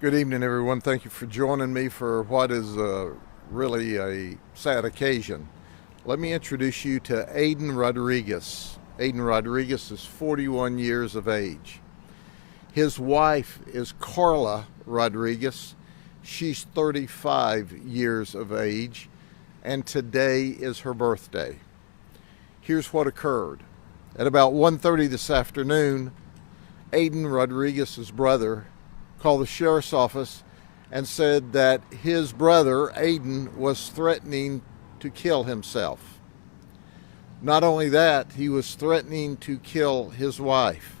Good evening, everyone. Thank you for joining me for what is really a sad occasion. Let me introduce you to Aiden Rodriguez. Aiden Rodriguez is 41 years of age. His wife is Carla Rodriguez. She's 35 years of age, and today is her birthday. Here's what occurred. At about 1:30 this afternoon, Aiden Rodriguez's brother called the sheriff's office and said that his brother, Aiden, was threatening to kill himself. Not only that, he was threatening to kill his wife.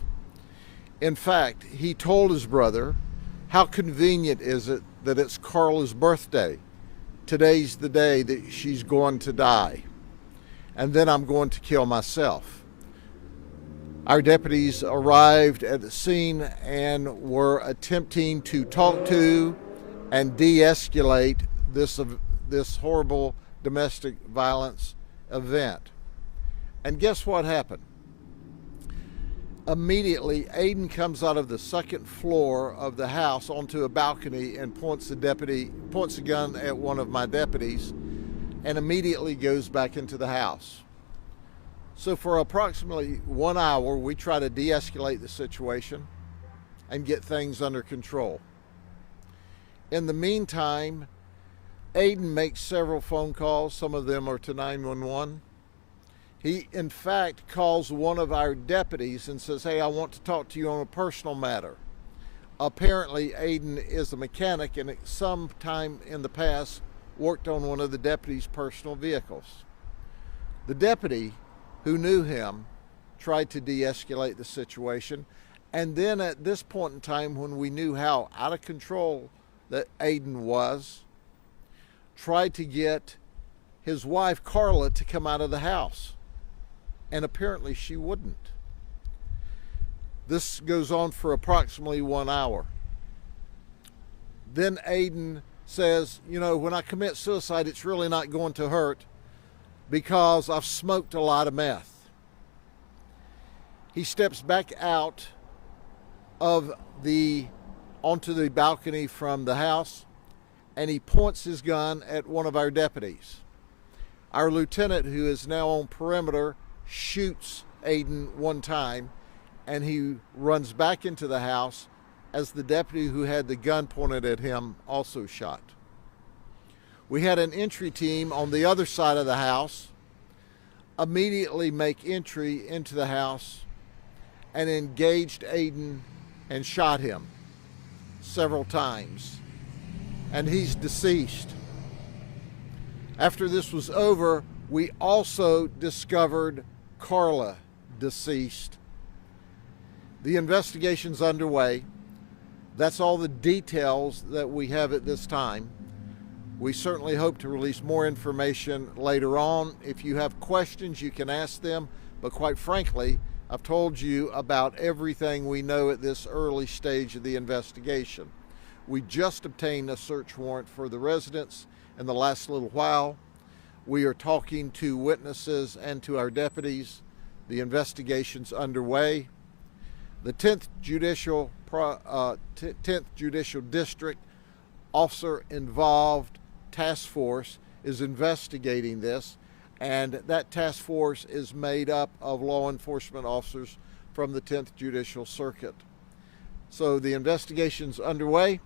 In fact, he told his brother, "How convenient is it that it's Carla's birthday? Today's the day that she's going to die, and then I'm going to kill myself." Our deputies arrived at the scene and were attempting to talk to and de-escalate this horrible domestic violence event. And guess what happened? Immediately, Aiden comes out of the second floor of the house onto a balcony and points a gun at one of my deputies, and immediately goes back into the house. So for approximately 1 hour, we try to de-escalate the situation and get things under control. In the meantime, Aiden makes several phone calls. Some of them are to 911. He, in fact, calls one of our deputies and says, "Hey, I want to talk to you on a personal matter." Apparently, Aiden is a mechanic and at some time in the past worked on one of the deputy's personal vehicles. The deputy, who knew him, tried to de-escalate the situation, and then at this point in time, when we knew how out of control that Aiden was, tried to get his wife Carla to come out of the house, and apparently she wouldn't. This goes on for approximately 1 hour. Then Aiden says, "When I commit suicide, it's really not going to hurt because I've smoked a lot of meth." He steps back out onto the balcony from the house, and he points his gun at one of our deputies. Our lieutenant, who is now on perimeter, shoots Aiden one time, and he runs back into the house as the deputy who had the gun pointed at him also shot. We had an entry team on the other side of the house immediately make entry into the house and engaged Aiden and shot him several times, and he's deceased. After this was over, we also discovered Carla deceased. The investigation's underway. That's all the details that we have at this time. We certainly hope to release more information later on. If you have questions, you can ask them, but quite frankly, I've told you about everything we know at this early stage of the investigation. We just obtained a search warrant for the residence in the last little while. We are talking to witnesses and to our deputies. The investigation's underway. The 10th Judicial District officer involved task force is investigating this, and that task force is made up of law enforcement officers from the 10th Judicial Circuit. So the investigation's underway.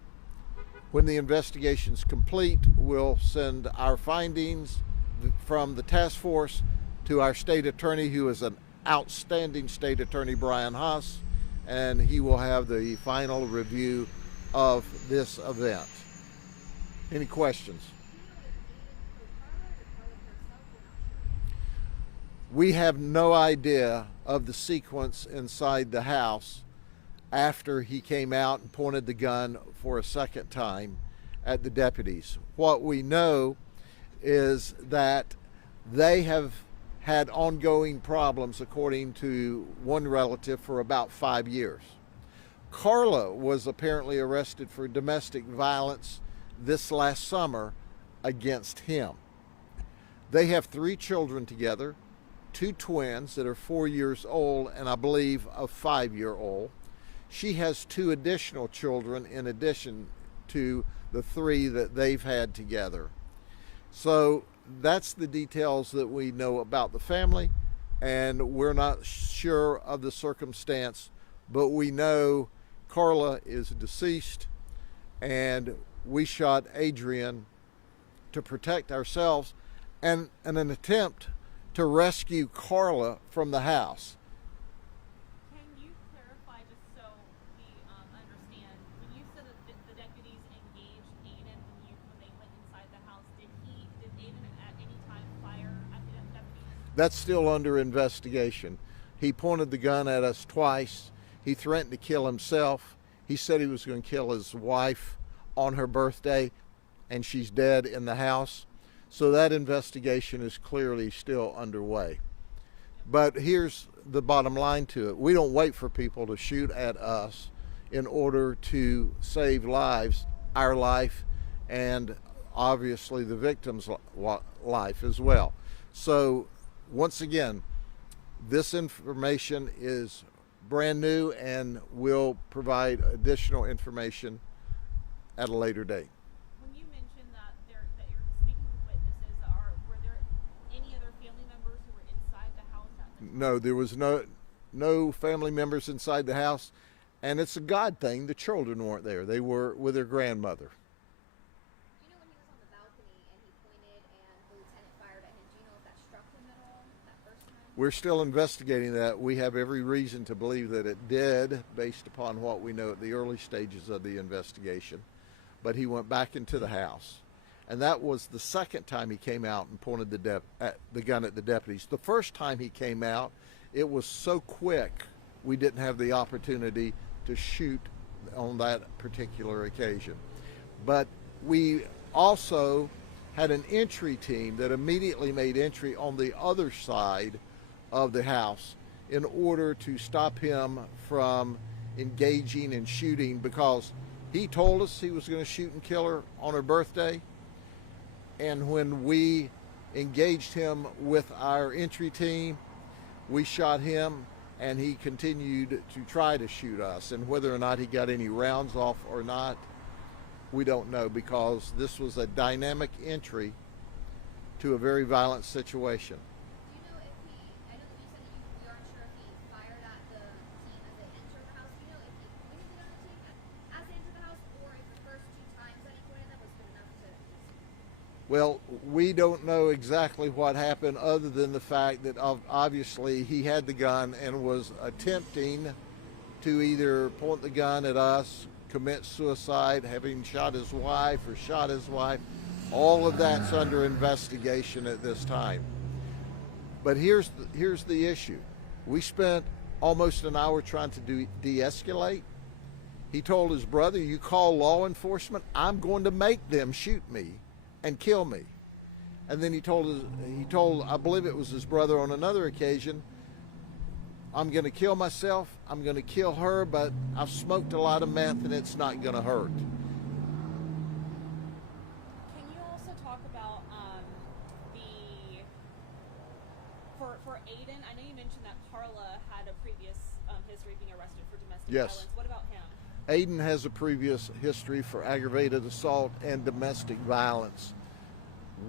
When the investigation's complete, we'll send our findings from the task force to our state attorney, who is an outstanding state attorney, Brian Haas, and he will have the final review of this event. Any questions? We have no idea of the sequence inside the house after he came out and pointed the gun for a second time at the deputies. What we know is that they have had ongoing problems, according to one relative, for about 5 years. Carla was apparently arrested for domestic violence this last summer against him. They have 3 children together, 2 twins that are 4 years old and I believe a 5-year-old. She has 2 additional children in addition to the three that they've had together. So that's the details that we know about the family, and we're not sure of the circumstance, but we know Carla is deceased, and we shot Adrian to protect ourselves and in an attempt to rescue Carla from the house. Can you clarify, just so we understand, when you said that the deputies engaged Aiden when they went inside the house, did Aiden at any time fire at the deputies? That's still under investigation. He pointed the gun at us twice. He threatened to kill himself. He said he was going to kill his wife on her birthday, and she's dead in the house. So that investigation is clearly still underway. But here's the bottom line to it. We don't wait for people to shoot at us in order to save lives, our life, and obviously the victim's life as well. So once again, this information is brand new, and we'll provide additional information at a later date. When you mentioned that you're speaking with witnesses, were there any other family members who were inside the house at the time? No, there was no family members inside the house, and it's a God thing. The children weren't there. They were with their grandmother. Do you know when he was on the balcony and he pointed and the lieutenant fired at him, do you know if that struck him at all that first time? We're still investigating that. We have every reason to believe that it did, based upon what we know at the early stages of the investigation. But he went back into the house, and that was the second time he came out and pointed the gun at the deputies. The first time he came out, it was so quick we didn't have the opportunity to shoot on that particular occasion. But we also had an entry team that immediately made entry on the other side of the house in order to stop him from engaging and shooting, because he told us he was going to shoot and kill her on her birthday. And when we engaged him with our entry team, we shot him, and he continued to try to shoot us. And whether or not he got any rounds off or not, we don't know, because this was a dynamic entry to a very violent situation. Do you know if I know that you said you aren't sure if he fired at the team as they entered the house. Do you know if he pointed it on the team as they entered the house, or if the first two times that he pointed them was good enough to... Well, we don't know exactly what happened, other than the fact that obviously he had the gun and was attempting to either point the gun at us, commit suicide, having shot his wife or shot his wife. All of that's under investigation at this time. But here's the issue. We spent almost an hour trying to de-escalate. He told his brother, "You call law enforcement, I'm going to make them shoot me and kill me." And then he told, I believe it was his brother on another occasion, "I'm going to kill myself, I'm going to kill her, but I've smoked a lot of meth and it's not going to hurt." Can you also talk about for Aiden? I know you mentioned that Carla had a previous history of being arrested for domestic Yes. violence. What about him? Aiden has a previous history for aggravated assault and domestic violence.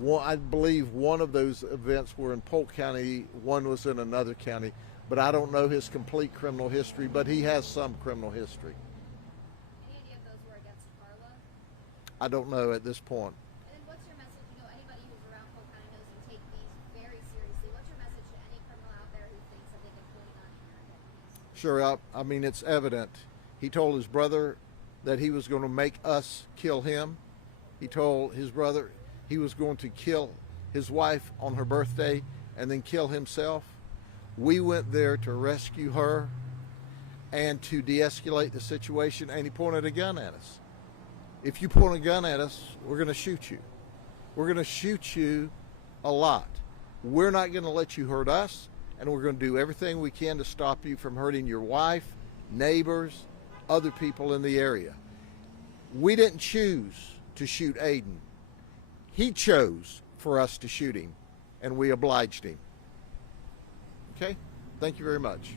I believe one of those events were in Polk County, one was in another county, but I don't know his complete criminal history, but he has some criminal history. Any idea if those were against Carla? I don't know at this point. And then what's your message? You know, anybody who's around Polk County knows you take these very seriously. What's your message to any criminal out there who thinks that they've been pointing on your deputies? Sure, I mean, it's evident. He told his brother that he was going to make us kill him. He told his brother he was going to kill his wife on her birthday and then kill himself. We went there to rescue her and to de-escalate the situation, and he pointed a gun at us. If you point a gun at us, we're going to shoot you. We're going to shoot you a lot. We're not going to let you hurt us, and we're going to do everything we can to stop you from hurting your wife, neighbors, other people in the area. We didn't choose to shoot Aiden. He chose for us to shoot him, and we obliged him. Okay? Thank you very much.